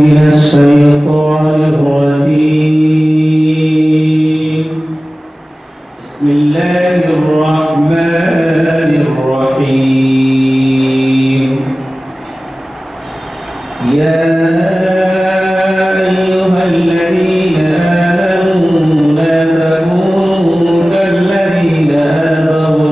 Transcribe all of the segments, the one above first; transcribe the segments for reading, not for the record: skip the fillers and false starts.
من الشيطان الرجيم. بسم الله الرحمن الرحيم. يا أيها الذين آمنوا لا تكونوا كالذين آذوا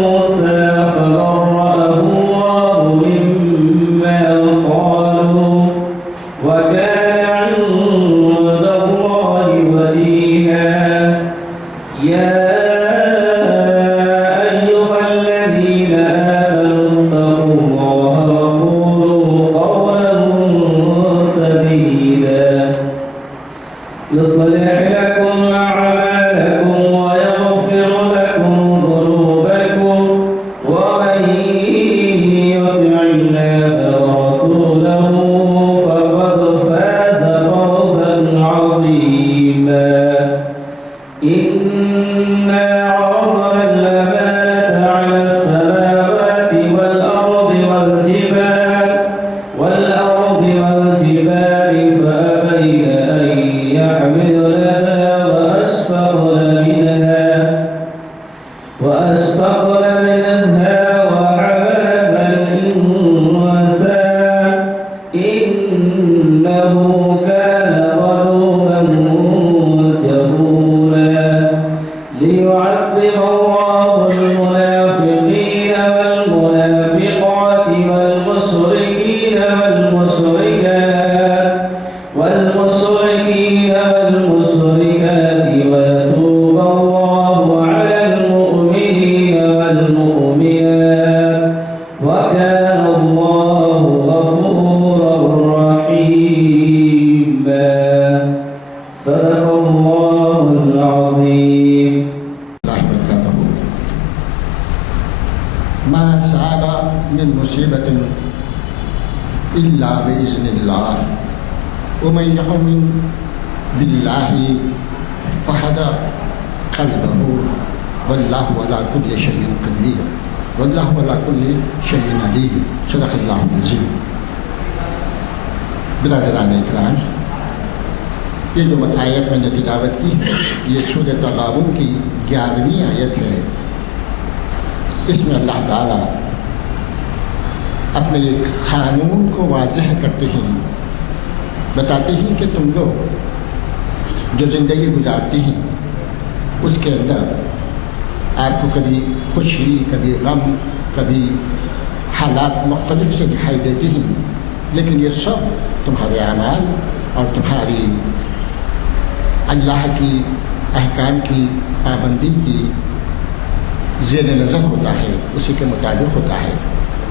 موسى فبرأه الله مما قالوا وكان عند الله وجيها. يا أيها الذين آمنوا اتقوا الله وقولوا قولا سديدا يصلح لكم أعمالكم ويغفر لكم ذنوبكم ومن يطع الله ورسوله فقد فاز فوزا عظيما. إنا عرضنا الأمانة على السماوات والأرض والجبال فأبين أن يحملنها وأشفقن منها وحملها الإنسان إنه كان ظلوما جهولا. ليعذب الله المنافقين والمنافقات والمشركين والمشركات ويتوب الله على المؤمنين والمؤمنات وكان الله غفورا رحيما. صدق الله العظيم. ما أصاب من مصيبة إلا بإذن الله ومن يؤمن بالله فهدى قلبه والله على كل شيء قدير والله على كل شيء عليم. صدق الله العظيم. برادران اکرام، یہ جو آیت میں نے تلاوت کی ہے یہ سورۃ تغابن کی 11ویں آیت ہے. اس میں اللہ تعالیٰ اپنے ایک قانون کو واضح کرتے ہیں، بتاتے ہیں کہ تم لوگ جو زندگی گزارتے ہیں اس کے اندر آپ کو کبھی خوشی، کبھی غم، کبھی حالات مختلف سے دکھائی دیتے ہیں، لیکن یہ سب تمہارے اعمال اور تمہاری اللہ کی احکام کی پابندی کی زیر نظر ہوتا ہے، اسی کے مطابق ہوتا ہے.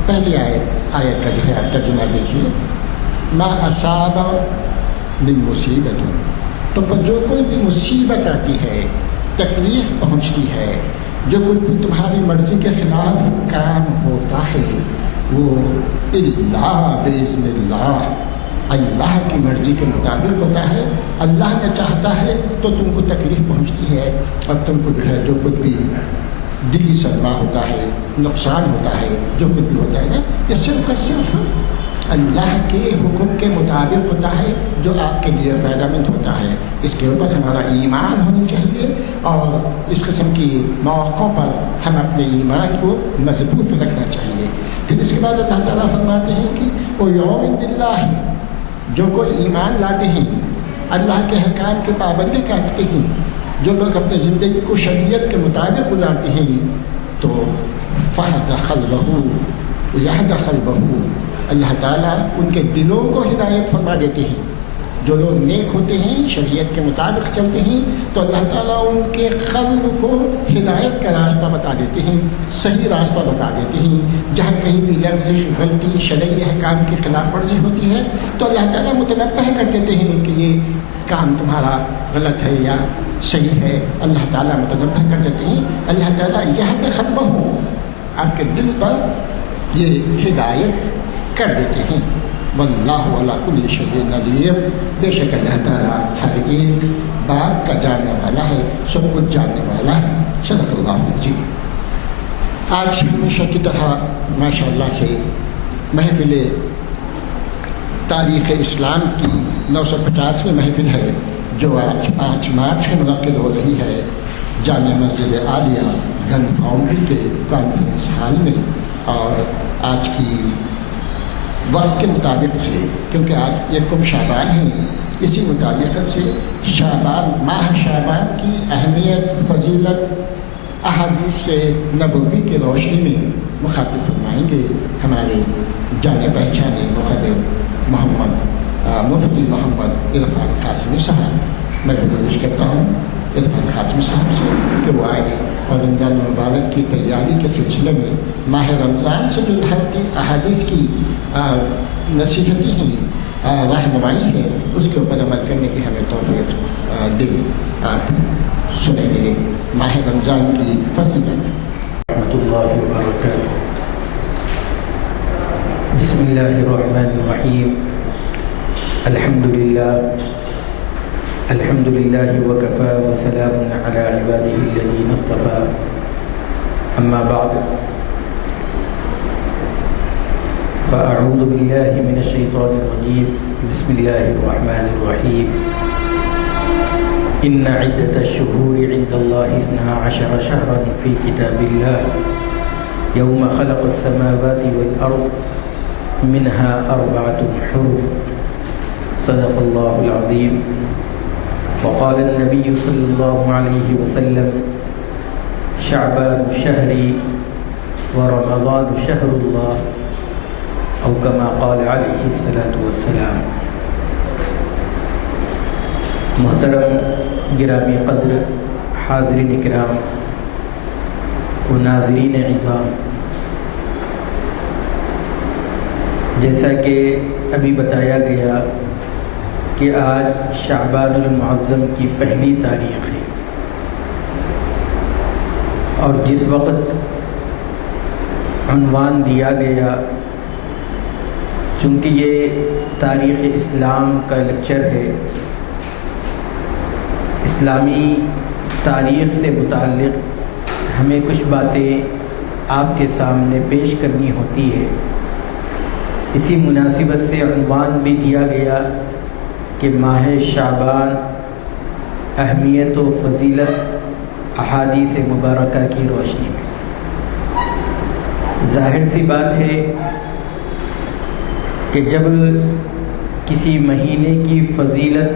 پہلی آیت کا جو ہے آپ ترجمہ دیکھیے. ما اصاب من مصیبت، تم پر جو کوئی بھی مصیبت آتی ہے، تکلیف پہنچتی ہے، جو کوئی بھی تمہاری مرضی کے خلاف کام ہوتا ہے، وہ الا باذن اللہ، اللہ کی مرضی کے مطابق ہوتا ہے. اللہ نے چاہتا ہے تو تم کو تکلیف پہنچتی ہے، اور تم کو جو ہے جو کچھ بھی دلی صدمہ ہوتا ہے، نقصان ہوتا ہے، جو کچھ بھی ہوتا ہے نا، یہ صرف کا صرف اللہ کے حکم کے مطابق ہوتا ہے جو آپ کے لیے فائدہ مند ہوتا ہے. اس کے اوپر ہمارا ایمان ہونی چاہیے، اور اس قسم کی مواقع پر ہم اپنے ایمان کو مضبوط رکھنا چاہیے. پھر اس کے بعد اللہ تعالیٰ فرماتے ہیں کہ وہ یؤمن باللہ، جو کوئی ایمان لاتے ہیں، اللہ کے احکام کی پابندی کرتے ہیں، جو لوگ اپنی زندگی کو شریعت کے مطابق گزارتے ہیں، تو فہدى قلبہ یہدى قلبہ، اللہ تعالیٰ ان کے دلوں کو ہدایت فرما دیتے ہیں. جو لوگ نیک ہوتے ہیں، شریعت کے مطابق چلتے ہیں، تو اللہ تعالیٰ ان کے قلب کو ہدایت کا راستہ بتا دیتے ہیں، صحیح راستہ بتا دیتے ہیں. جہاں کہیں بھی لفظ، غلطی، شرعی احکام کی خلاف ورزی ہوتی ہے تو اللہ تعالیٰ متنبہ کر دیتے ہیں کہ یہ کام تمہارا غلط ہے یا صحیح ہے. اللہ تعالیٰ متنبہ کر دیتے ہیں. اللہ تعالیٰ یہدی قلبہ، آپ کے دل پر یہ ہدایت کر دیتے ہیں. واللہ علی کل شیء علیم، بے شک اللہ تعالیٰ ہر ایک بات کا جاننے والا ہے، سب کچھ جاننے والا ہے. صدق اللہ العظیم. آج ہمیشہ کی طرح ماشاء اللہ سے محفل تاریخ اسلام کی 950ویں محفل ہے جو آج 5 مارچ کو منعقد ہو رہی ہے جامع مسجد عالیہ گن فاؤنڈری کے کانفرنس ہال میں۔ اور آج کی وقت کے مطابق سے، کیونکہ آج 1 شعبان ہے، اسی مطابقت سے ماہ شعبان کی اہمیت، فضیلت احادیث نبوی کی روشنی میں مخاطب فرمائیں گے ہمارے جانے پہچانے مقدر مفتی محمد عرفان قاسمی صاحب۔ میں گزارش کرتا ہوں عرفان قاسمی صاحب سے کہ وہ آئے اور رمضان المبارک کی تیاری کے سلسلے میں ماہ رمضان سے جو احادیث کی نصیحتیں ہیں، رہنمائی ہے، اس کے اوپر عمل کرنے کی ہمیں توفیق دے۔ آپ سنیں گے ماہ رمضان کی فضیلت۔ رحمۃ اللہ وبرکاتہ۔ بسم اللہ الرحمن الرحیم۔ الحمد للہ وکفى وسلام علی عباده الذین اصطفى، اما بعد فاعوذ باللہ من الشیطان الرجیم، بسم اللہ الرحمن الرحیم۔ ان عدۃ الشہور عند اللہ 12 شہرا فی کتاب اللہ یوم خلق السماوات والارض منها 4 حرم، صدق اللہ العظیم۔ وقال النبی صلی اللہ علیہ وسلم شعبان شہری ورمضان شہر اللہ، او کما قال علیہ الصلاۃ والسلام۔ محترم گرامی قدر حاضرین کرام و ناظرین عظام، جیسا کہ ابھی بتایا گیا کہ آج شعبان المعظم کی پہلی تاریخ ہے، اور جس وقت عنوان دیا گیا، چونکہ یہ تاریخ اسلام کا لیکچر ہے، اسلامی تاریخ سے متعلق ہمیں کچھ باتیں آپ کے سامنے پیش کرنی ہوتی ہے، اسی مناسبت سے عنوان بھی دیا گیا کہ ماہ شعبان، اہمیت و فضیلت احادیث مبارکہ کی روشنی میں۔ ظاہر سی بات ہے کہ جب کسی مہینے کی فضیلت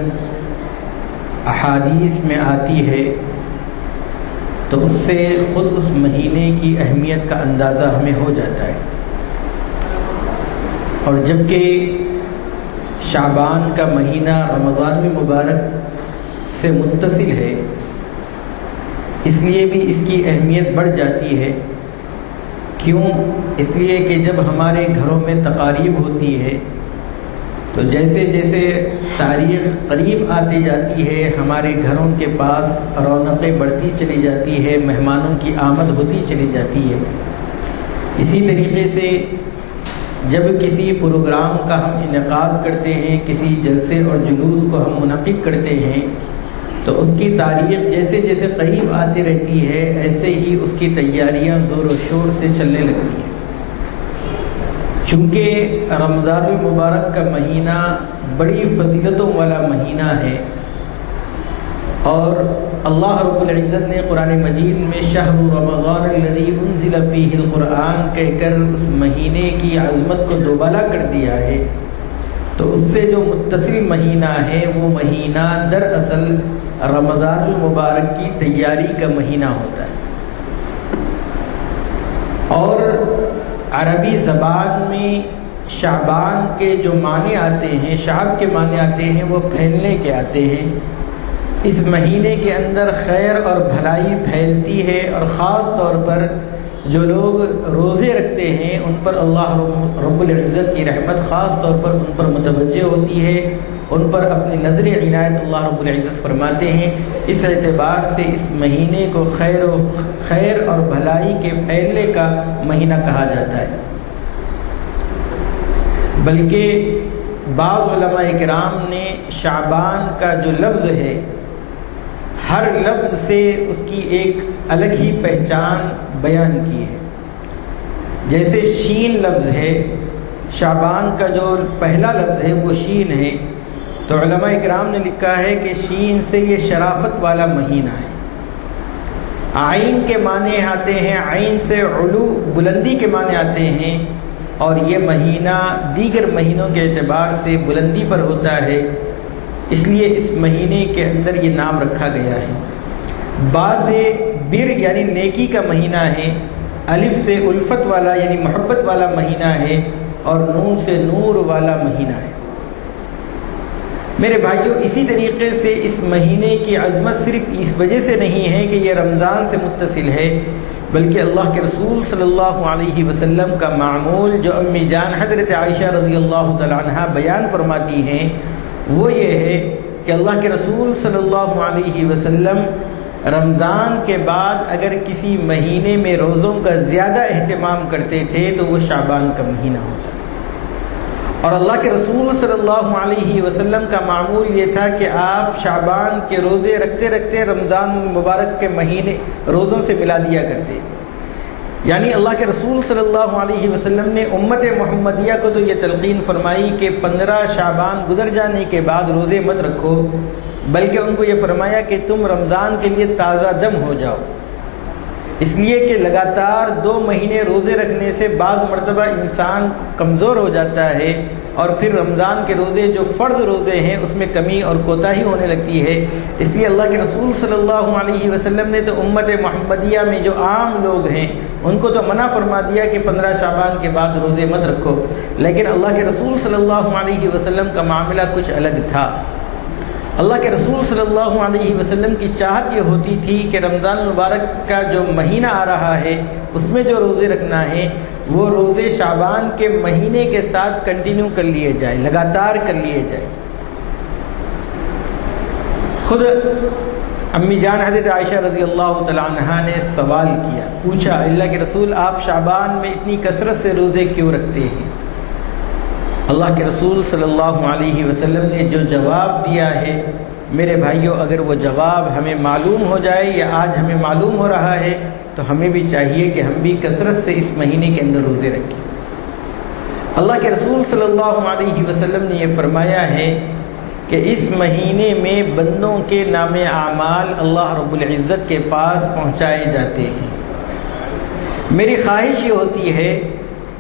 احادیث میں آتی ہے تو اس سے خود اس مہینے کی اہمیت کا اندازہ ہمیں ہو جاتا ہے، اور جبکہ شعبان کا مہینہ رمضان مبارک سے متصل ہے، اس لیے بھی اس کی اہمیت بڑھ جاتی ہے۔ کیوں؟ اس لیے کہ جب ہمارے گھروں میں تقاریب ہوتی ہے تو جیسے جیسے تاریخ قریب آتی جاتی ہے، ہمارے گھروں کے پاس رونقیں بڑھتی چلی جاتی ہے، مہمانوں کی آمد ہوتی چلی جاتی ہے۔ اسی طریقے سے جب کسی پروگرام کا ہم انعقاد کرتے ہیں، کسی جلسے اور جلوس کو ہم منعقد کرتے ہیں، تو اس کی تاریخ جیسے جیسے قریب آتی رہتی ہے، ایسے ہی اس کی تیاریاں زور و شور سے چلنے لگتی ہیں۔ چونکہ رمضان المبارک کا مہینہ بڑی فضیلتوں والا مہینہ ہے، اور اللہ رب العزت نے قرآن مجید میں شہر رمضان الذی انزل فیہ القرآن کہہ کر اس مہینے کی عظمت کو دوبالا کر دیا ہے، تو اس سے جو متصل مہینہ ہے وہ مہینہ دراصل رمضان المبارک کی تیاری کا مہینہ ہوتا ہے۔ اور عربی زبان میں شعبان کے جو معنی آتے ہیں، شعب کے معنی آتے ہیں، وہ پھیلنے کے آتے ہیں۔ اس مہینے کے اندر خیر اور بھلائی پھیلتی ہے، اور خاص طور پر جو لوگ روزے رکھتے ہیں ان پر اللہ رب العزت کی رحمت خاص طور پر ان پر متوجہ ہوتی ہے، ان پر اپنی نظر عنایت اللہ رب العزت فرماتے ہیں۔ اس اعتبار سے اس مہینے کو خیر اور بھلائی کے پھیلنے کا مہینہ کہا جاتا ہے۔ بلکہ بعض علماء کرام نے شعبان کا جو لفظ ہے، ہر لفظ سے اس کی ایک الگ ہی پہچان بیان کی ہے۔ جیسے شین لفظ ہے، شعبان کا جو پہلا لفظ ہے وہ شین ہے، تو علماء اکرام نے لکھا ہے کہ شین سے یہ شرافت والا مہینہ ہے۔ عین کے معنی آتے ہیں، عین سے علو بلندی کے معنی آتے ہیں، اور یہ مہینہ دیگر مہینوں کے اعتبار سے بلندی پر ہوتا ہے، اس لیے اس مہینے کے اندر یہ نام رکھا گیا ہے۔ با سے بر یعنی نیکی کا مہینہ ہے، الف سے الفت والا یعنی محبت والا مہینہ ہے، اور نون سے نور والا مہینہ ہے۔ میرے بھائیوں، اسی طریقے سے اس مہینے کی عظمت صرف اس وجہ سے نہیں ہے کہ یہ رمضان سے متصل ہے، بلکہ اللہ کے رسول صلی اللہ علیہ وسلم کا معمول جو امی جان حضرت عائشہ رضی اللہ تعالی عنہ بیان فرماتی ہیں وہ یہ ہے کہ اللہ کے رسول صلی اللہ علیہ وسلم رمضان کے بعد اگر کسی مہینے میں روزوں کا زیادہ اہتمام کرتے تھے تو وہ شعبان کا مہینہ ہوتا ہے، اور اللہ کے رسول صلی اللہ علیہ وسلم کا معمول یہ تھا کہ آپ شعبان کے روزے رکھتے رکھتے رمضان مبارک کے مہینے روزوں سے ملا دیا کرتے۔ یعنی اللہ کے رسول صلی اللہ علیہ وسلم نے امت محمدیہ کو تو یہ تلقین فرمائی کہ 15 شعبان گزر جانے کے بعد روزے مت رکھو، بلکہ ان کو یہ فرمایا کہ تم رمضان کے لیے تازہ دم ہو جاؤ، اس لیے کہ لگاتار 2 مہینے روزے رکھنے سے بعض مرتبہ انسان کمزور ہو جاتا ہے، اور پھر رمضان کے روزے جو فرض روزے ہیں اس میں کمی اور کوتاہی ہونے لگتی ہے۔ اس لیے اللہ کے رسول صلی اللہ علیہ وسلم نے تو امت محمدیہ میں جو عام لوگ ہیں ان کو تو منع فرما دیا کہ 15 شعبان کے بعد روزے مت رکھو، لیکن اللہ کے رسول صلی اللہ علیہ وسلم کا معاملہ کچھ الگ تھا۔ اللہ کے رسول صلی اللہ علیہ وسلم کی چاہت یہ ہوتی تھی کہ رمضان مبارک کا جو مہینہ آ رہا ہے اس میں جو روزے رکھنا ہے وہ روزے شعبان کے مہینے کے ساتھ کنٹینیو کر لیے جائیں، لگاتار کر لیے جائیں۔ خود امی جان حضرت عائشہ رضی اللہ تعالی عنہا نے سوال کیا، پوچھا اللہ کے رسول آپ شعبان میں اتنی کثرت سے روزے کیوں رکھتے ہیں؟ اللہ کے رسول صلی اللہ علیہ وسلم نے جو جواب دیا ہے میرے بھائیوں، اگر وہ جواب ہمیں معلوم ہو جائے یا آج ہمیں معلوم ہو رہا ہے تو ہمیں بھی چاہیے کہ ہم بھی کثرت سے اس مہینے کے اندر روزے رکھیں۔ اللہ کے رسول صلی اللہ علیہ وسلم نے یہ فرمایا ہے کہ اس مہینے میں بندوں کے نام اعمال اللہ رب العزت کے پاس پہنچائے جاتے ہیں۔ میری خواہش یہ ہوتی ہے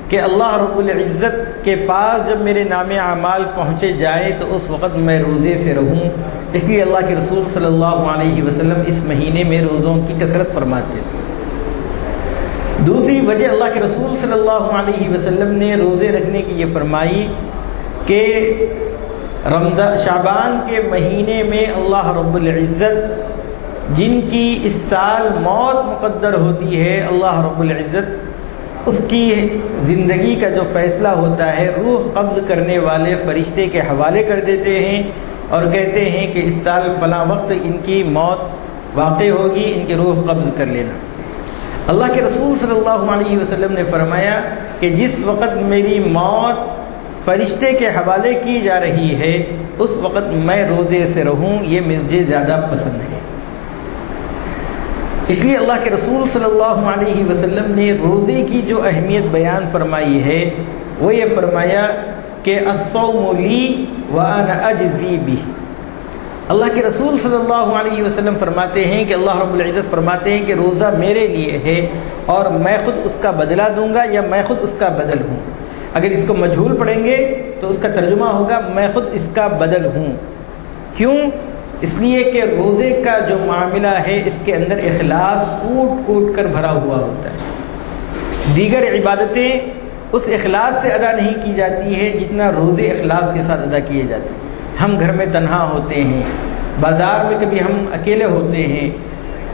کہ اللہ رب العزت کے پاس جب میرے نام اعمال پہنچے جائے تو اس وقت میں روزے سے رہوں، اس لیے اللہ کے رسول صلی اللہ علیہ وسلم اس مہینے میں روزوں کی کثرت فرماتے تھے۔ دوسری وجہ اللہ کے رسول صلی اللہ علیہ وسلم نے روزے رکھنے کی یہ فرمائی کہ رمضان شعبان کے مہینے میں اللہ رب العزت جن کی اس سال موت مقدر ہوتی ہے، اللہ رب العزت اس کی زندگی کا جو فیصلہ ہوتا ہے روح قبض کرنے والے فرشتے کے حوالے کر دیتے ہیں اور کہتے ہیں کہ اس سال فلاں وقت ان کی موت واقع ہوگی، ان کی روح قبض کر لینا۔ اللہ کے رسول صلی اللہ علیہ وسلم نے فرمایا کہ جس وقت میری موت فرشتے کے حوالے کی جا رہی ہے اس وقت میں روزے سے رہوں، یہ مجھے زیادہ پسند ہے۔ اس لیے اللہ کے رسول صلی اللہ علیہ وسلم نے روزے کی جو اہمیت بیان فرمائی ہے وہ یہ فرمایا کہ الصوم لی وانا اجزی بہ۔ اللہ کے رسول صلی اللہ علیہ وسلم فرماتے ہیں کہ اللہ رب العزت فرماتے ہیں کہ روزہ میرے لیے ہے اور میں خود اس کا بدلہ دوں گا یا میں خود اس کا بدل ہوں۔ اگر اس کو مجہول پڑھیں گے تو اس کا ترجمہ ہوگا میں خود اس کا بدل ہوں۔ کیوں؟ اس لیے کہ روزے کا جو معاملہ ہے اس کے اندر اخلاص کوٹ کوٹ کر بھرا ہوا ہوتا ہے۔ دیگر عبادتیں اس اخلاص سے ادا نہیں کی جاتی ہے جتنا روزے اخلاص کے ساتھ ادا کیے جاتے ہیں۔ ہم گھر میں تنہا ہوتے ہیں، بازار میں کبھی ہم اکیلے ہوتے ہیں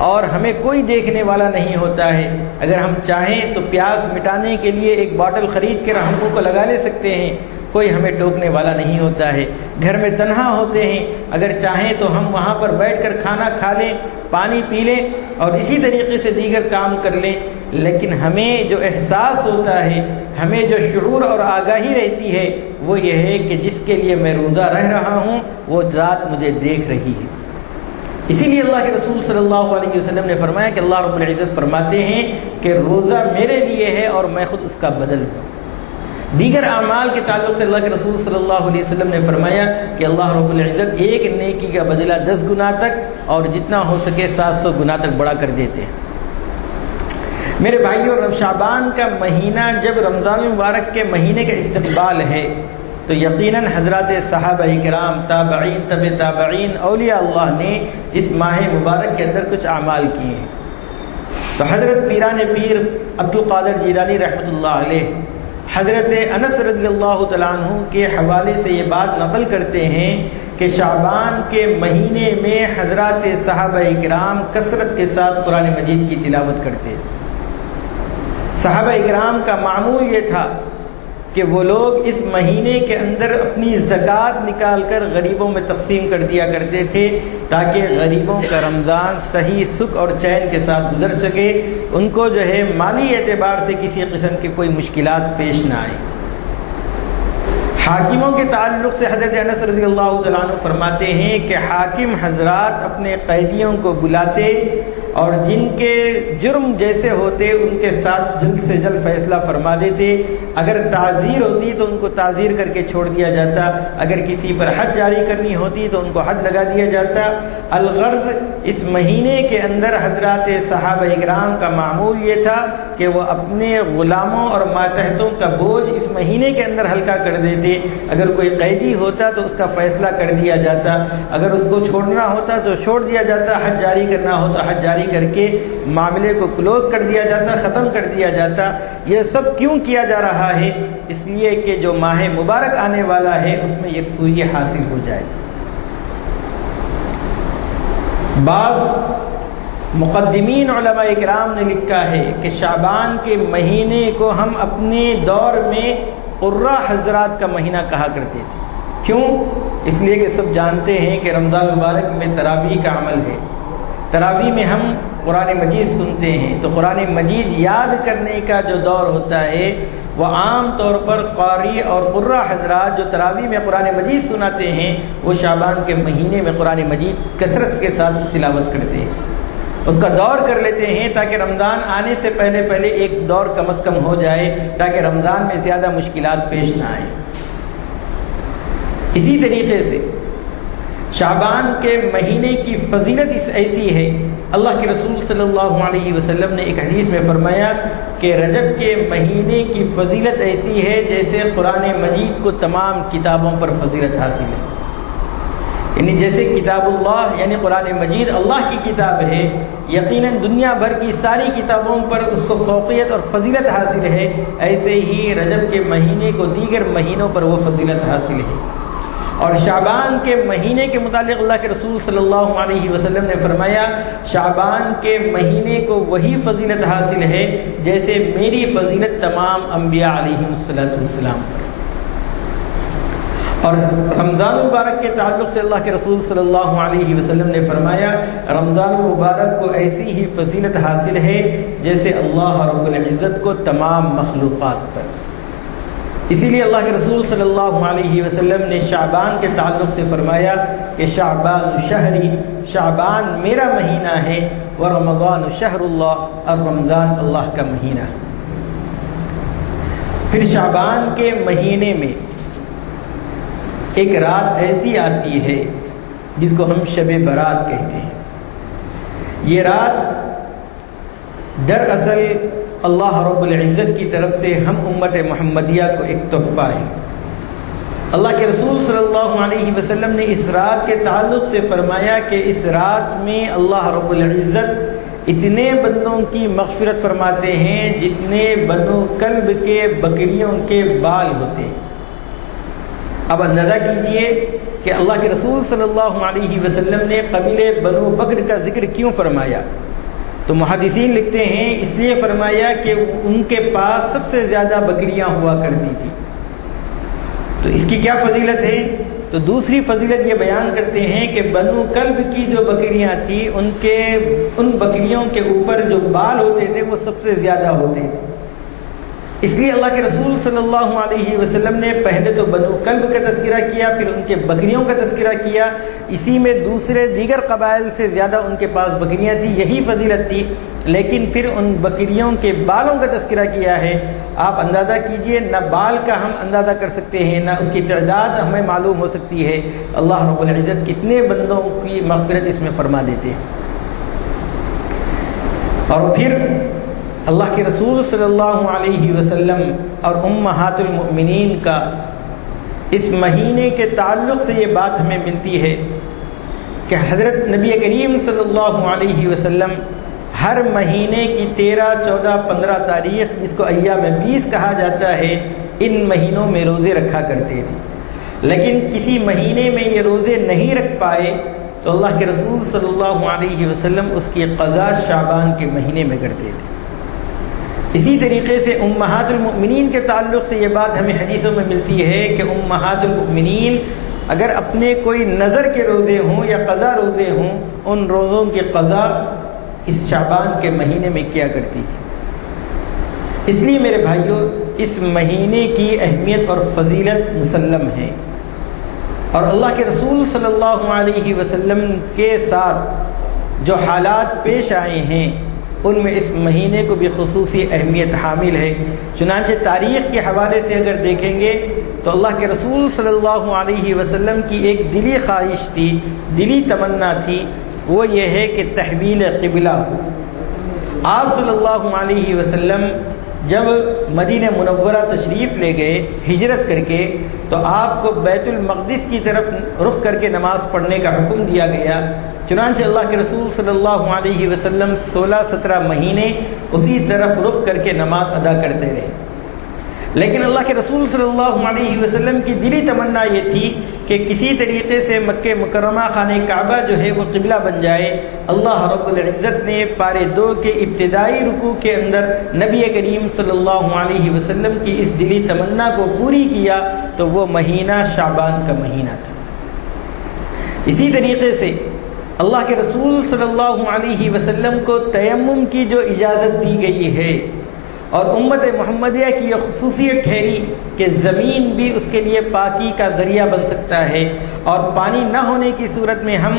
اور ہمیں کوئی دیکھنے والا نہیں ہوتا ہے، اگر ہم چاہیں تو پیاس مٹانے کے لیے ایک باٹل خرید کر ہم منہ کو لگا لے سکتے ہیں، کوئی ہمیں ٹوکنے والا نہیں ہوتا ہے۔ گھر میں تنہا ہوتے ہیں، اگر چاہیں تو ہم وہاں پر بیٹھ کر کھانا کھا لیں، پانی پی لیں اور اسی طریقے سے دیگر کام کر لیں، لیکن ہمیں جو احساس ہوتا ہے، ہمیں جو شعور اور آگاہی رہتی ہے وہ یہ ہے کہ جس کے لیے میں روزہ رہ رہا ہوں وہ ذات مجھے دیکھ رہی ہے۔ اسی لیے اللہ کے رسول صلی اللہ علیہ وسلم نے فرمایا کہ اللہ رب العزت فرماتے ہیں کہ روزہ میرے لیے ہے اور میں خود اس کا بدل ہوں۔ دیگر اعمال کے تعلق سے اللہ کے رسول صلی اللہ علیہ وسلم نے فرمایا کہ اللہ رب العزت ایک نیکی کا بدلہ 10 گنا تک اور جتنا ہو سکے 700 گنا تک بڑا کر دیتے ہیں۔ میرے بھائیوں، شعبان کا مہینہ جب رمضان المبارک کے مہینے کا استقبال ہے تو یقیناً حضرات صحابہ کرام، تابعین، تبع تابعین، اولیاء اللہ نے اس ماہ مبارک کے اندر کچھ اعمال کیے ہیں۔ تو حضرت پیران پیر عبد القادر جیلانی رحمۃ اللہ علیہ حضرت انس رضی اللہ تعالیٰ عنہ کے حوالے سے یہ بات نقل کرتے ہیں کہ شعبان کے مہینے میں حضرات صحابہ کرام کثرت کے ساتھ قرآن مجید کی تلاوت کرتے۔ صحابہ کرام کا معمول یہ تھا کہ وہ لوگ اس مہینے کے اندر اپنی زکوٰۃ نکال کر غریبوں میں تقسیم کر دیا کرتے تھے تاکہ غریبوں کا رمضان صحیح سکھ اور چین کے ساتھ گزر سکے، ان کو جو ہے مالی اعتبار سے کسی قسم کی کوئی مشکلات پیش نہ آئے۔ حاکموں کے تعلق سے حضرت انس رضی اللہ تعالیٰ عنہ فرماتے ہیں کہ حاکم حضرات اپنے قیدیوں کو بلاتے اور جن کے جرم جیسے ہوتے ان کے ساتھ جلد سے جلد فیصلہ فرما دیتے۔ اگر تعزیر ہوتی تو ان کو تعزیر کر کے چھوڑ دیا جاتا، اگر کسی پر حد جاری کرنی ہوتی تو ان کو حد لگا دیا جاتا۔ الغرض اس مہینے کے اندر حضرات صحابہ کرام کا معمول یہ تھا کہ وہ اپنے غلاموں اور ماتحتوں کا بوجھ اس مہینے کے اندر ہلکا کر دیتے۔ اگر کوئی قیدی ہوتا تو اس کا فیصلہ کر دیا جاتا، اگر اس کو چھوڑنا ہوتا تو چھوڑ دیا جاتا، حد جاری کرنا ہوتا حد جاری کر کے معاملے کو کلوز کر دیا جاتا، ختم کر دیا جاتا۔ یہ سب کیوں کیا جا رہا ہے؟ اس لیے کہ جو ماہ مبارک آنے والا ہے اس میں یکسوئی حاصل ہو جائے۔ بعض مقدمین علماء کرام نے لکھا ہے کہ شعبان کے مہینے کو ہم اپنے دور میں قرہ حضرات کا مہینہ کہا کرتے تھے۔ کیوں؟ اس لیے کہ سب جانتے ہیں کہ رمضان مبارک میں تراویح کا عمل ہے، تراویح میں ہم قرآن مجید سنتے ہیں، تو قرآن مجید یاد کرنے کا جو دور ہوتا ہے وہ عام طور پر قاری اور قرہ حضرات جو تراویح میں قرآن مجید سناتے ہیں وہ شعبان کے مہینے میں قرآن مجید کثرت کے ساتھ تلاوت کرتے ہیں، اس کا دور کر لیتے ہیں تاکہ رمضان آنے سے پہلے ایک دور کم از کم ہو جائے تاکہ رمضان میں زیادہ مشکلات پیش نہ آئیں۔ اسی طریقے سے شعبان کے مہینے کی فضیلت ایسی ہے، اللہ کے رسول صلی اللہ علیہ وسلم نے ایک حدیث میں فرمایا کہ رجب کے مہینے کی فضیلت ایسی ہے جیسے قرآن مجید کو تمام کتابوں پر فضیلت حاصل ہے۔ یعنی جیسے کتاب اللہ یعنی قرآن مجید اللہ کی کتاب ہے، یقیناً دنیا بھر کی ساری کتابوں پر اس کو فوقیت اور فضیلت حاصل ہے، ایسے ہی رجب کے مہینے کو دیگر مہینوں پر وہ فضیلت حاصل ہے۔ اور شعبان کے مہینے کے متعلق اللہ کے رسول صلی اللہ علیہ وسلم نے فرمایا شعبان کے مہینے کو وہی فضیلت حاصل ہے جیسے میری فضیلت تمام انبیاء علیہم السلام پر۔ اور رمضان المبارک کے تعلق سے اللہ کے رسول صلی اللہ علیہ وسلم نے فرمایا رمضان المبارک کو ایسی ہی فضیلت حاصل ہے جیسے اللہ رب العزت کو تمام مخلوقات پر۔ اسی لیے اللہ کے رسول صلی اللہ علیہ وسلم نے شعبان کے تعلق سے فرمایا کہ شعبان شہری، شعبان میرا مہینہ ہے، ورمضان شہر اللہ، اور رمضان اللہ کا مہینہ۔ پھر شعبان کے مہینے میں ایک رات ایسی آتی ہے جس کو ہم شب برات کہتے ہیں۔ یہ رات دراصل اللہ رب العزت کی طرف سے ہم امت محمدیہ کو ایک تحفہ ہے۔ اللہ کے رسول صلی اللہ علیہ وسلم نے اس رات کے تعلق سے فرمایا کہ اس رات میں اللہ رب العزت اتنے بندوں کی مغفرت فرماتے ہیں جتنے بنو کلب کے بکریوں کے بال ہوتے ہیں۔ اب اندازہ کیجئے کہ اللہ کے رسول صلی اللہ علیہ وسلم نے قبیلے بنو بکر کا ذکر کیوں فرمایا؟ تو محدثین لکھتے ہیں اس لیے فرمایا کہ ان کے پاس سب سے زیادہ بکریاں ہوا کرتی تھی۔ تو اس کی کیا فضیلت ہے؟ تو دوسری فضیلت یہ بیان کرتے ہیں کہ بنو کلب کی جو بکریاں تھیں ان بکریوں کے اوپر جو بال ہوتے تھے وہ سب سے زیادہ ہوتے تھے۔ اس لیے اللہ کے رسول صلی اللہ علیہ وسلم نے پہلے تو بنو کلب کا تذکرہ کیا، پھر ان کے بکریوں کا تذکرہ کیا. اسی میں دوسرے دیگر قبائل سے زیادہ ان کے پاس بکریاں تھیں، یہی فضیلت تھی. لیکن پھر ان بکریوں کے بالوں کا تذکرہ کیا ہے. آپ اندازہ کیجئے، نہ بال کا ہم اندازہ کر سکتے ہیں، نہ اس کی تعداد ہمیں معلوم ہو سکتی ہے. اللہ رب العزت کتنے بندوں کی مغفرت اس میں فرما دیتے ہیں. اور پھر اللہ کے رسول صلی اللہ علیہ وسلم اور امہات المؤمنین کا اس مہینے کے تعلق سے یہ بات ہمیں ملتی ہے کہ حضرت نبی کریم صلی اللہ علیہ وسلم ہر مہینے کی 13، 14، 15 تاریخ، جس کو ایام 20 کہا جاتا ہے، ان مہینوں میں روزے رکھا کرتے تھے. لیکن کسی مہینے میں یہ روزے نہیں رکھ پائے تو اللہ کے رسول صلی اللہ علیہ وسلم اس کی قضا شعبان کے مہینے میں کرتے تھے. اسی طریقے سے امہات المؤمنین کے تعلق سے یہ بات ہمیں حدیثوں میں ملتی ہے کہ امہات المؤمنین اگر اپنے کوئی نظر کے روزے ہوں یا قضا روزے ہوں، ان روزوں کی قضا اس شعبان کے مہینے میں کیا کرتی تھی. اس لیے میرے بھائیوں، اس مہینے کی اہمیت اور فضیلت مسلم ہے. اور اللہ کے رسول صلی اللہ علیہ وسلم کے ساتھ جو حالات پیش آئے ہیں ان میں اس مہینے کو بھی خصوصی اہمیت حامل ہے. چنانچہ تاریخ کے حوالے سے اگر دیکھیں گے تو اللہ کے رسول صلی اللہ علیہ وسلم کی ایک دلی خواہش تھی، دلی تمنا تھی، وہ یہ ہے کہ تحویل قبلہ ہو. آپ صلی اللہ علیہ وسلم جب مدینہ منورہ تشریف لے گئے ہجرت کر کے، تو آپ کو بیت المقدس کی طرف رخ کر کے نماز پڑھنے کا حکم دیا گیا. چنانچہ اللہ کے رسول صلی اللہ علیہ وسلم 16-17 مہینے اسی طرف رخ کر کے نماز ادا کرتے رہے. لیکن اللہ کے رسول صلی اللہ علیہ وسلم کی دلی تمنا یہ تھی کہ کسی طریقے سے مکہ مکرمہ خانہ کعبہ جو ہے وہ قبلہ بن جائے. اللہ رب العزت نے پارے 2 کے ابتدائی رکوع کے اندر نبی کریم صلی اللہ علیہ وسلم کی اس دلی تمنا کو پوری کیا، تو وہ مہینہ شعبان کا مہینہ تھا. اسی طریقے سے اللہ کے رسول صلی اللہ علیہ وسلم کو تیمم کی جو اجازت دی گئی ہے اور امت محمدیہ کی یہ خصوصیت ٹھہری کہ زمین بھی اس کے لیے پاکی کا ذریعہ بن سکتا ہے، اور پانی نہ ہونے کی صورت میں ہم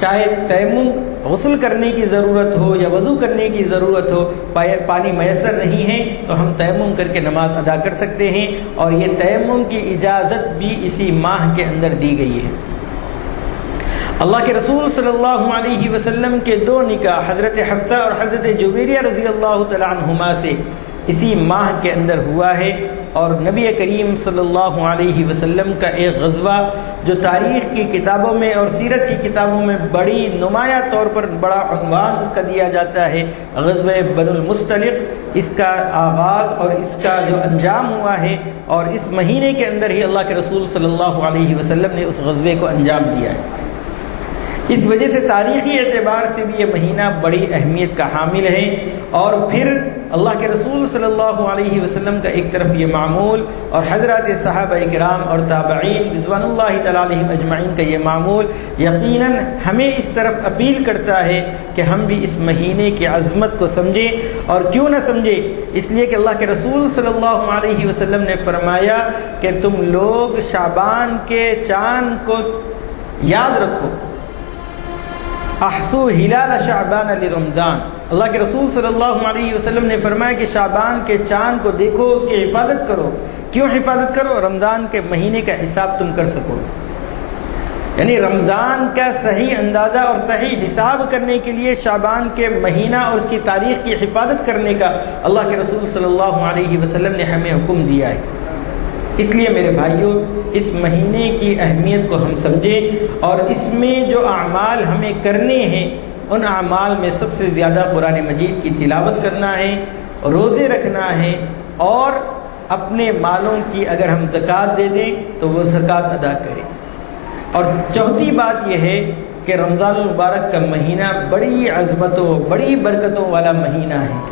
چاہے تیمم غسل کرنے کی ضرورت ہو یا وضو کرنے کی ضرورت ہو، پانی میسر نہیں ہے تو ہم تیمم کر کے نماز ادا کر سکتے ہیں. اور یہ تیمم کی اجازت بھی اسی ماہ کے اندر دی گئی ہے. اللہ کے رسول صلی اللہ علیہ وسلم کے 2 نکاح حضرت حفصہ اور حضرت جویریہ رضی اللہ تعالی عنہما سے اسی ماہ کے اندر ہوا ہے. اور نبی کریم صلی اللہ علیہ وسلم کا ایک غزوہ جو تاریخ کی کتابوں میں اور سیرت کی کتابوں میں بڑی نمایاں طور پر بڑا عنوان اس کا دیا جاتا ہے، غزوہ بنو المصطلق، اس کا آغاز اور اس کا جو انجام ہوا ہے، اور اس مہینے کے اندر ہی اللہ کے رسول صلی اللہ علیہ وسلم نے اس غزوے کو انجام دیا ہے. اس وجہ سے تاریخی اعتبار سے بھی یہ مہینہ بڑی اہمیت کا حامل ہے. اور پھر اللہ کے رسول صلی اللہ علیہ وسلم کا ایک طرف یہ معمول اور حضرات صحابہ کرام اور تابعین رضوان اللہ تعالی علیہم اجمعین کا یہ معمول یقیناً ہمیں اس طرف اپیل کرتا ہے کہ ہم بھی اس مہینے کی عظمت کو سمجھیں. اور کیوں نہ سمجھیں؟ اس لیے کہ اللہ کے رسول صلی اللہ علیہ وسلم نے فرمایا کہ تم لوگ شعبان کے چاند کو یاد رکھو، احسو ہلال شعبان لرمضان. اللہ کے رسول صلی اللہ علیہ وسلم نے فرمایا کہ شعبان کے چاند کو دیکھو، اس کی حفاظت کرو. کیوں حفاظت کرو؟ رمضان کے مہینے کا حساب تم کر سکو. یعنی رمضان کا صحیح اندازہ اور صحیح حساب کرنے کے لیے شعبان کے مہینہ اور اس کی تاریخ کی حفاظت کرنے کا اللہ کے رسول صلی اللہ علیہ وسلم نے ہمیں حکم دیا ہے. اس لیے میرے بھائیوں، اس مہینے کی اہمیت کو ہم سمجھیں، اور اس میں جو اعمال ہمیں کرنے ہیں ان اعمال میں سب سے زیادہ قرآن مجید کی تلاوت کرنا ہے، روزے رکھنا ہے، اور اپنے مالوں کی اگر ہم زکوٰۃ دے دیں تو وہ زکوٰۃ ادا کریں. اور چوتھی بات یہ ہے کہ رمضان المبارک کا مہینہ بڑی عظمتوں بڑی برکتوں والا مہینہ ہے.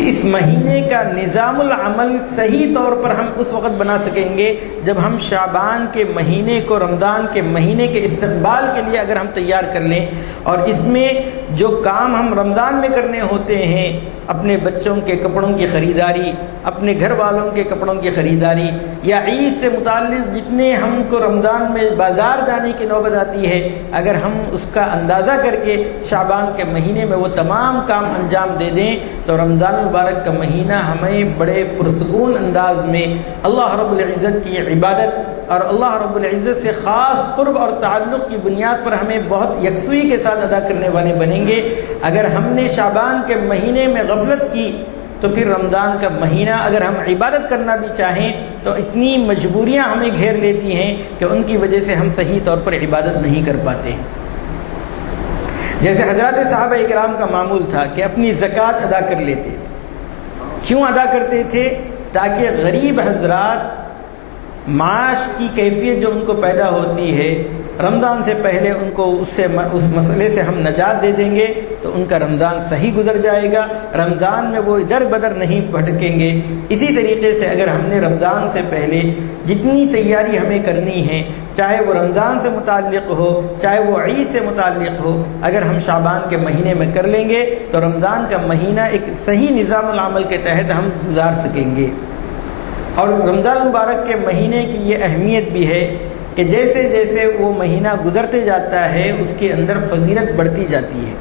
اس مہینے کا نظام العمل صحیح طور پر ہم اس وقت بنا سکیں گے جب ہم شعبان کے مہینے کو رمضان کے مہینے کے استقبال کے لیے اگر ہم تیار کر لیں، اور اس میں جو کام ہم رمضان میں کرنے ہوتے ہیں اپنے بچوں کے کپڑوں کی خریداری، اپنے گھر والوں کے کپڑوں کی خریداری، یا عید سے متعلق جتنے ہم کو رمضان میں بازار جانے کی نوبت آتی ہے، اگر ہم اس کا اندازہ کر کے شعبان کے مہینے میں وہ تمام کام انجام دے دیں تو رمضان المبارک کا مہینہ ہمیں بڑے پرسکون انداز میں اللہ رب العزت کی عبادت اور اللہ رب العزت سے خاص قرب اور تعلق کی بنیاد پر ہمیں بہت یکسوئی کے ساتھ ادا کرنے والے بنیں گے۔ اگر ہم نے شعبان کے مہینے میں غفلت کی تو پھر رمضان کا مہینہ اگر ہم عبادت کرنا بھی چاہیں تو اتنی مجبوریاں ہمیں گھیر لیتی ہیں کہ ان کی وجہ سے ہم صحیح طور پر عبادت نہیں کر پاتے ہیں۔ جیسے حضرات صحابہ اکرام کا معمول تھا کہ اپنی زکوٰۃ ادا کر لیتے تھے۔ کیوں ادا کرتے تھے؟ تاکہ غریب حضرات معاش کی کیفیت جو ان کو پیدا ہوتی ہے، رمضان سے پہلے ان کو اس مسئلے سے ہم نجات دے دیں گے تو ان کا رمضان صحیح گزر جائے گا، رمضان میں وہ ادھر بدر نہیں بھٹکیں گے۔ اسی طریقے سے اگر ہم نے رمضان سے پہلے جتنی تیاری ہمیں کرنی ہے، چاہے وہ رمضان سے متعلق ہو چاہے وہ عید سے متعلق ہو، اگر ہم شعبان کے مہینے میں کر لیں گے تو رمضان کا مہینہ ایک صحیح نظام العمل کے تحت ہم گزار سکیں گے۔ اور رمضان المبارک کے مہینے کی یہ اہمیت بھی ہے کہ جیسے جیسے وہ مہینہ گزرتے جاتا ہے اس کے اندر فضیلت بڑھتی جاتی ہے،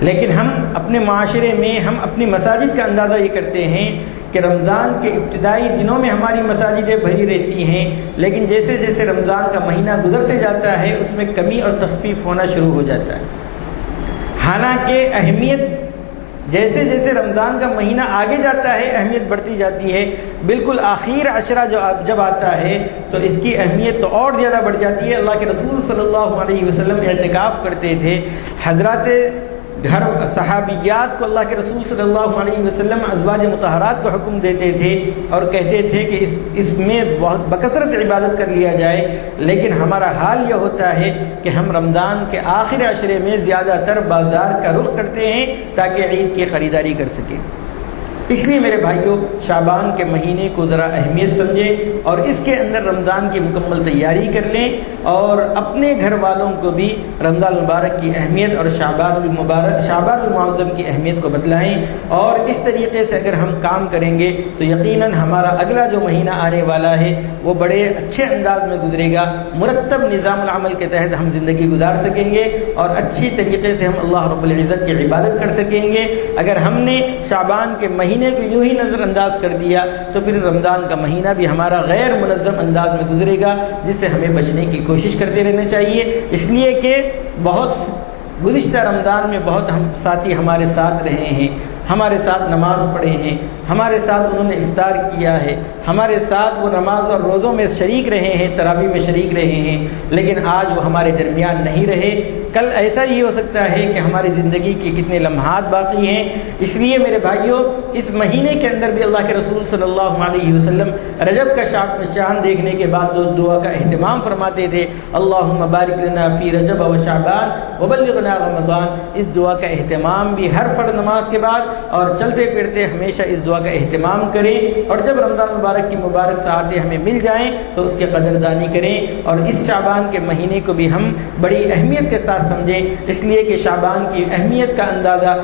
لیکن ہم اپنے معاشرے میں ہم اپنی مساجد کا اندازہ یہ کرتے ہیں کہ رمضان کے ابتدائی دنوں میں ہماری مساجدیں بھری رہتی ہیں، لیکن جیسے جیسے رمضان کا مہینہ گزرتے جاتا ہے اس میں کمی اور تخفیف ہونا شروع ہو جاتا ہے۔ حالانکہ اہمیت جیسے جیسے رمضان کا مہینہ آگے جاتا ہے اہمیت بڑھتی جاتی ہے، بالکل آخر عشرہ جب آتا ہے تو اس کی اہمیت تو اور زیادہ بڑھ جاتی ہے۔ اللہ کے رسول صلی اللہ علیہ وسلم اعتکاف کرتے تھے، حضرات گھر صحابیات کو اللہ کے رسول صلی اللہ علیہ وسلم ازواج مطہرات کو حکم دیتے تھے اور کہتے تھے کہ اس میں بہت بکثرت عبادت کر لیا جائے، لیکن ہمارا حال یہ ہوتا ہے کہ ہم رمضان کے آخر عشرے میں زیادہ تر بازار کا رخ کرتے ہیں تاکہ عید کی خریداری کر سکیں۔ اس لیے میرے بھائیوں، شعبان کے مہینے کو ذرا اہمیت سمجھیں اور اس کے اندر رمضان کی مکمل تیاری کر لیں اور اپنے گھر والوں کو بھی رمضان المبارک کی اہمیت اور شعبان المعظم کی اہمیت کو بتلائیں، اور اس طریقے سے اگر ہم کام کریں گے تو یقیناً ہمارا اگلا جو مہینہ آنے والا ہے وہ بڑے اچھے انداز میں گزرے گا، مرتب نظام العمل کے تحت ہم زندگی گزار سکیں گے اور اچھی طریقے سے ہم اللہ رب العزت کی عبادت کر سکیں گے۔ اگر ہم نے شعبان کے مہینے کو یوں ہی نظر انداز کر دیا تو پھر رمضان کا مہینہ بھی ہمارا غیر منظم انداز میں گزرے گا، جس سے ہمیں بچنے کی کوشش کرتے رہنا چاہیے۔ اس لیے کہ بہت گزشتہ رمضان میں بہت ہم ساتھی ہمارے ساتھ رہے ہیں، ہمارے ساتھ نماز پڑھے ہیں، ہمارے ساتھ انہوں نے افطار کیا ہے، ہمارے ساتھ وہ نماز اور روزوں میں شریک رہے ہیں، تراویح میں شریک رہے ہیں، لیکن آج وہ ہمارے درمیان نہیں رہے۔ کل ایسا ہی ہو سکتا ہے کہ ہماری زندگی کے کتنے لمحات باقی ہیں۔ اس لیے میرے بھائیوں، اس مہینے کے اندر بھی اللہ کے رسول صلی اللہ علیہ وسلم رجب کا چاند دیکھنے کے بعد دعا کا اہتمام فرماتے تھے، اللہم بارک لنا فی رجب و شعبان وبلغنا رمضان۔ اس دعا کا اہتمام بھی ہر فرض نماز کے بعد اور چلتے پھرتے ہمیشہ اس دعا کا اہتمام کریں، اور جب رمضان مبارک کی مبارک ساعتیں ہمیں مل جائیں تو اس کی قدردانی کریں، اور اس شعبان کے مہینے کو بھی ہم بڑی اہمیت کے ساتھ سمجھیں، اس لیے کہ شعبان کی اہمیت کا اندازہ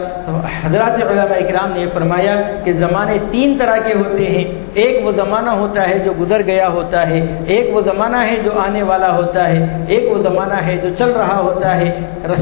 حضرات علماء اکرام نے فرمایا کہ زمانے تین طرح کے ہوتے ہیں۔ ایک وہ زمانہ ہوتا ہے جو گزر گیا ہوتا ہے، ایک وہ زمانہ ہے جو آنے والا ہوتا ہے، ایک وہ زمانہ ہے جو چل رہا ہوتا ہے۔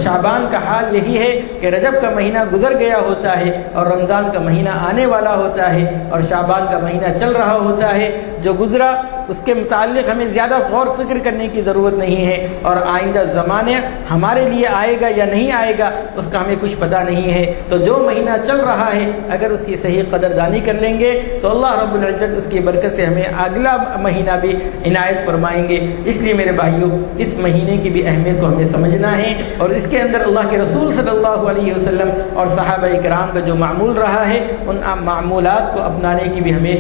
شعبان کا حال یہی ہے کہ رجب کا مہینہ گزر گیا ہوتا ہے اور رمضان کا مہینہ آنے والا ہوتا ہے، اور شعبان کا مہینہ چل رہا ہوتا ہے۔ جو گزرا اس کے متعلق ہمیں زیادہ غور فکر کرنے کی ضرورت نہیں ہے، اور آئندہ زمانے ہمارے لیے آئے گا یا نہیں آئے گا اس کا ہمیں کچھ پتہ نہیں ہے۔ تو جو مہینہ چل رہا ہے اگر اس کی صحیح قدردانی کر لیں گے تو اللہ رب العزت اس کی برکت سے ہمیں اگلا مہینہ بھی عنایت فرمائیں گے۔ اس لیے میرے بھائیوں، اس مہینے کی بھی اہمیت کو ہمیں سمجھنا ہے، اور اس کے اندر اللہ کے رسول صلی اللہ علیہ وسلم اور صحابہ کرام کا جو معمول رہا ہے ان معمولات کو اپنانے کی بھی ہمیں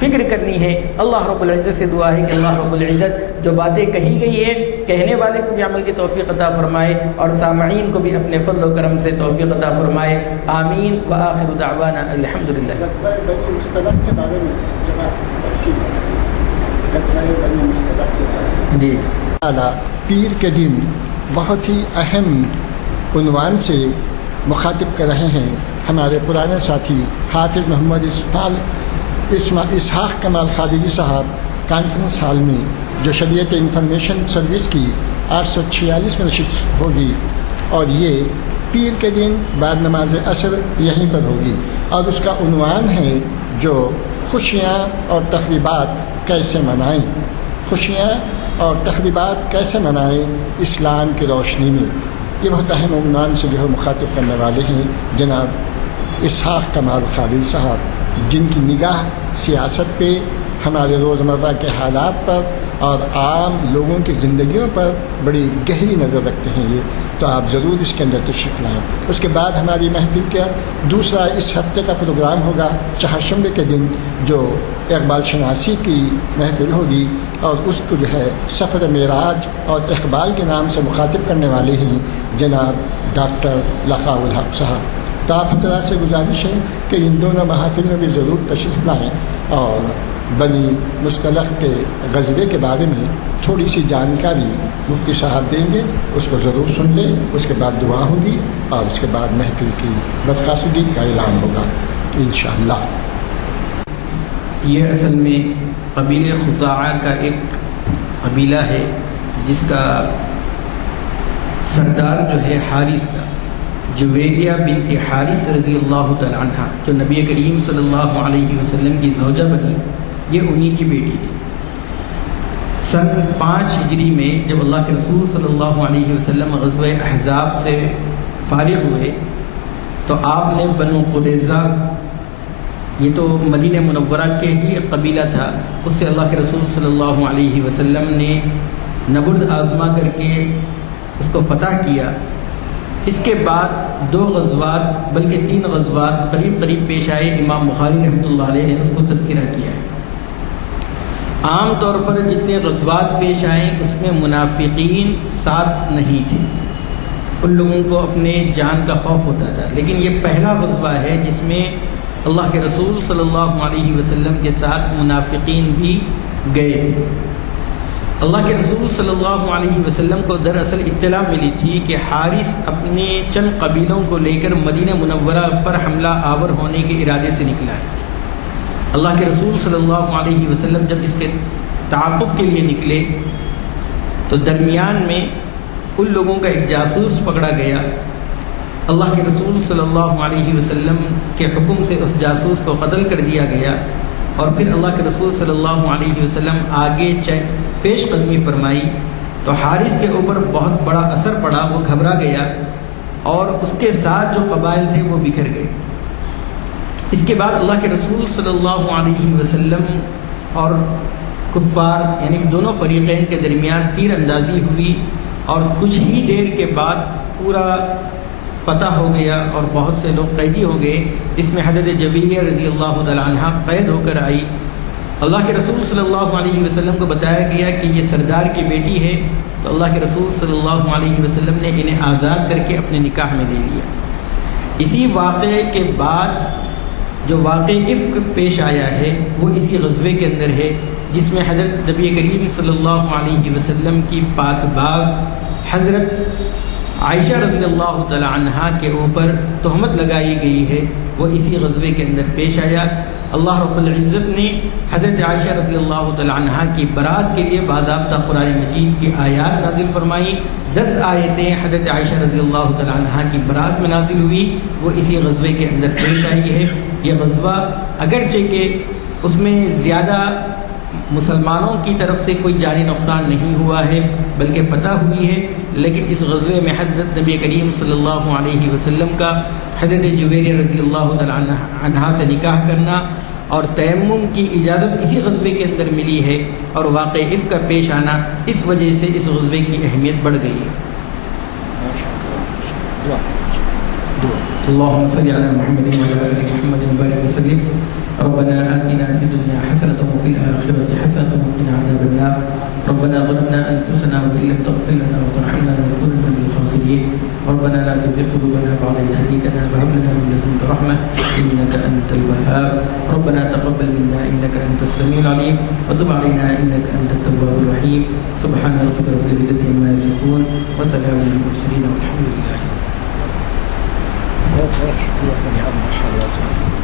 فکر کرنی ہے۔ اللہ رب العزت سے دعا ہے کہ اللہ رب العزت جو باتیں کہی گئی ہیں کہنے والے کو بھی عمل کی توفیق عطا فرمائے، اور سامعین کو بھی اپنے فضل و کرم سے توفیق عطا فرمائے، آمین۔ وآخر دعوانا الحمدللہ۔ غزوہ بنی مصطلق کے بارے میں ذرا تفصیل غزوہ بنی مصطلق کے بارے میں۔ جی، تعالیٰ پیر کے دن بہت ہی اہم عنوان سے مخاطب کر رہے ہیں ہمارے پرانے ساتھی حافظ محمد اسحاق کمال خادری صاحب کانفرنس ہال میں جو شریعت انفارمیشن سروس کی 846 میں نشست ہوگی، اور یہ پیر کے دن بعد نماز عصر یہیں پر ہوگی، اور اس کا عنوان ہے جو خوشیاں اور تقریبات کیسے منائیں، خوشیاں اور تقریبات کیسے منائیں اسلام کی روشنی میں۔ یہ بہت اہم عنوان سے جو ہے مخاطب کرنے والے ہیں جناب اسحاق کمال خادری صاحب، جن کی نگاہ سیاست پہ، ہمارے روزمرہ کے حالات پر اور عام لوگوں کی زندگیوں پر بڑی گہری نظر رکھتے ہیں یہ، تو آپ ضرور اس کے اندر تشریف لائیں۔ اس کے بعد ہماری محفل کا دوسرا اس ہفتے کا پروگرام ہوگا چہارشنبے کے دن، جو اقبال شناسی کی محفل ہوگی، اور اس کو جو ہے سفر معراج اور اقبال کے نام سے مخاطب کرنے والے ہیں جناب ڈاکٹر لقاء الحق صاحب۔ تو آپ حضرات سے گزارش ہے کہ ان دونوں محافل میں بھی ضرور تشریف لائیں، اور بنی مصطلق کے غزوے کے بارے میں تھوڑی سی جانکاری مفتی صاحب دیں گے، اس کو ضرور سن لیں۔ اس کے بعد دعا ہوگی، اور اس کے بعد محفل کی برخاستگی کا اعلان ہوگا انشاءاللہ۔ یہ اصل میں قبیلہ خزاعہ کا ایک قبیلہ ہے، جس کا سردار جو ہے حارث کا، جویریہ بنت حارث رضی اللہ تعالی عنہ، جو نبی کریم صلی اللہ علیہ وسلم کی زوجہ بنی، یہ انہی کی بیٹی تھی۔ سن 5 ہجری میں جب اللہ کے رسول صلی اللہ علیہ وسلم غزوہ احزاب سے فارغ ہوئے، تو آپ نے بنو قریظہ، یہ تو مدینہ منورہ کے ہی قبیلہ تھا، اس سے اللہ کے رسول صلی اللہ علیہ وسلم نے نبرد آزما کر کے اس کو فتح کیا۔ اس کے بعد 2 غزوات بلکہ 3 غزوات قریب قریب پیش آئے۔ امام بخاری رحمۃ اللہ علیہ نے اس کو تذکرہ کیا ہے۔ عام طور پر جتنے غزوات پیش آئیں اس میں منافقین ساتھ نہیں تھے، ان لوگوں کو اپنے جان کا خوف ہوتا تھا، لیکن یہ پہلا غزوہ ہے جس میں اللہ کے رسول صلی اللہ علیہ وسلم کے ساتھ منافقین بھی گئے تھے۔ اللہ کے رسول صلی اللہ علیہ وسلم کو دراصل اطلاع ملی تھی کہ حارث اپنے چند قبیلوں کو لے کر مدینہ منورہ پر حملہ آور ہونے کے ارادے سے نکلا ہے۔ اللہ کے رسول صلی اللہ علیہ وسلم جب اس کے تعاقب کے لیے نکلے تو درمیان میں ان لوگوں کا ایک جاسوس پکڑا گیا۔ اللہ کے رسول صلی اللہ علیہ وسلم کے حکم سے اس جاسوس کو قتل کر دیا گیا، اور پھر اللہ کے رسول صلی اللہ علیہ وسلم آگے پیش قدمی فرمائی تو حارث کے اوپر بہت بڑا اثر پڑا، وہ گھبرا گیا، اور اس کے ساتھ جو قبائل تھے وہ بکھر گئے۔ اس کے بعد اللہ کے رسول صلی اللہ علیہ وسلم اور کفار یعنی دونوں فریقین کے درمیان تیر اندازی ہوئی، اور کچھ ہی دیر کے بعد پورا فتح ہو گیا اور بہت سے لوگ قیدی ہو گئے، جس میں حضرت جویریہ رضی اللہ تعالی عنہ قید ہو کر آئی۔ اللہ کے رسول صلی اللہ علیہ وسلم کو بتایا گیا کہ یہ سردار کی بیٹی ہے، تو اللہ کے رسول صلی اللہ علیہ وسلم نے انہیں آزاد کر کے اپنے نکاح میں لے لیا۔ اسی واقعے کے بعد جو واقع افک پیش آیا ہے وہ اسی غزوے کے اندر ہے، جس میں حضرت نبی کریم صلی اللہ علیہ وسلم کی پاک باز حضرت عائشہ رضی اللہ تعالی عنہا کے اوپر تہمت لگائی گئی ہے، وہ اسی غزوے کے اندر پیش آیا۔ اللہ رب العزت نے حضرت عائشہ رضی اللہ تعالی عنہا کی برات کے لیے باضابطہ قرآن مجید کی آیات نازل فرمائی۔ 10 آیتیں حضرت عائشہ رضی اللہ تعالی عنہا کی برات میں نازل ہوئی، وہ اسی غزوے کے اندر پیش آئی ہے۔ یہ غزوہ اگرچہ کہ اس میں زیادہ مسلمانوں کی طرف سے کوئی جانی نقصان نہیں ہوا ہے بلکہ فتح ہوئی ہے، لیکن اس غزوے میں حضرت نبی کریم صلی اللہ علیہ وسلم کا حضرت جویریہ رضی اللہ تعالی عنہا سے نکاح کرنا اور تیمم کی اجازت اسی غزوے کے اندر ملی ہے، اور واقع افک کا پیش آنا اس وجہ سے اس غزوے کی اہمیت بڑھ گئی ہے۔ اللهم صل على محمد وعلى آل محمد وبارك وسلم ربنا آتنا في الدنيا حسنة وفي الآخرة حسنة وقنا عذاب النار ربنا ظلمنا أنفسنا وإن لم تغفر لنا وترحمنا لنكونن من الخاسرين ربنا لا تزغ قلوبنا بعد إذ هديتنا وهب لنا من لدنك رحمة إنك أنت الوهاب ربنا تقبل منا إنك أنت السميع العليم وتب علينا إنك أنت التواب الرحيم سبحان ربك رب العزة عما يصفون وسلام على المرسلين والحمد لله بہت شکریہ ماشاء اللہ سے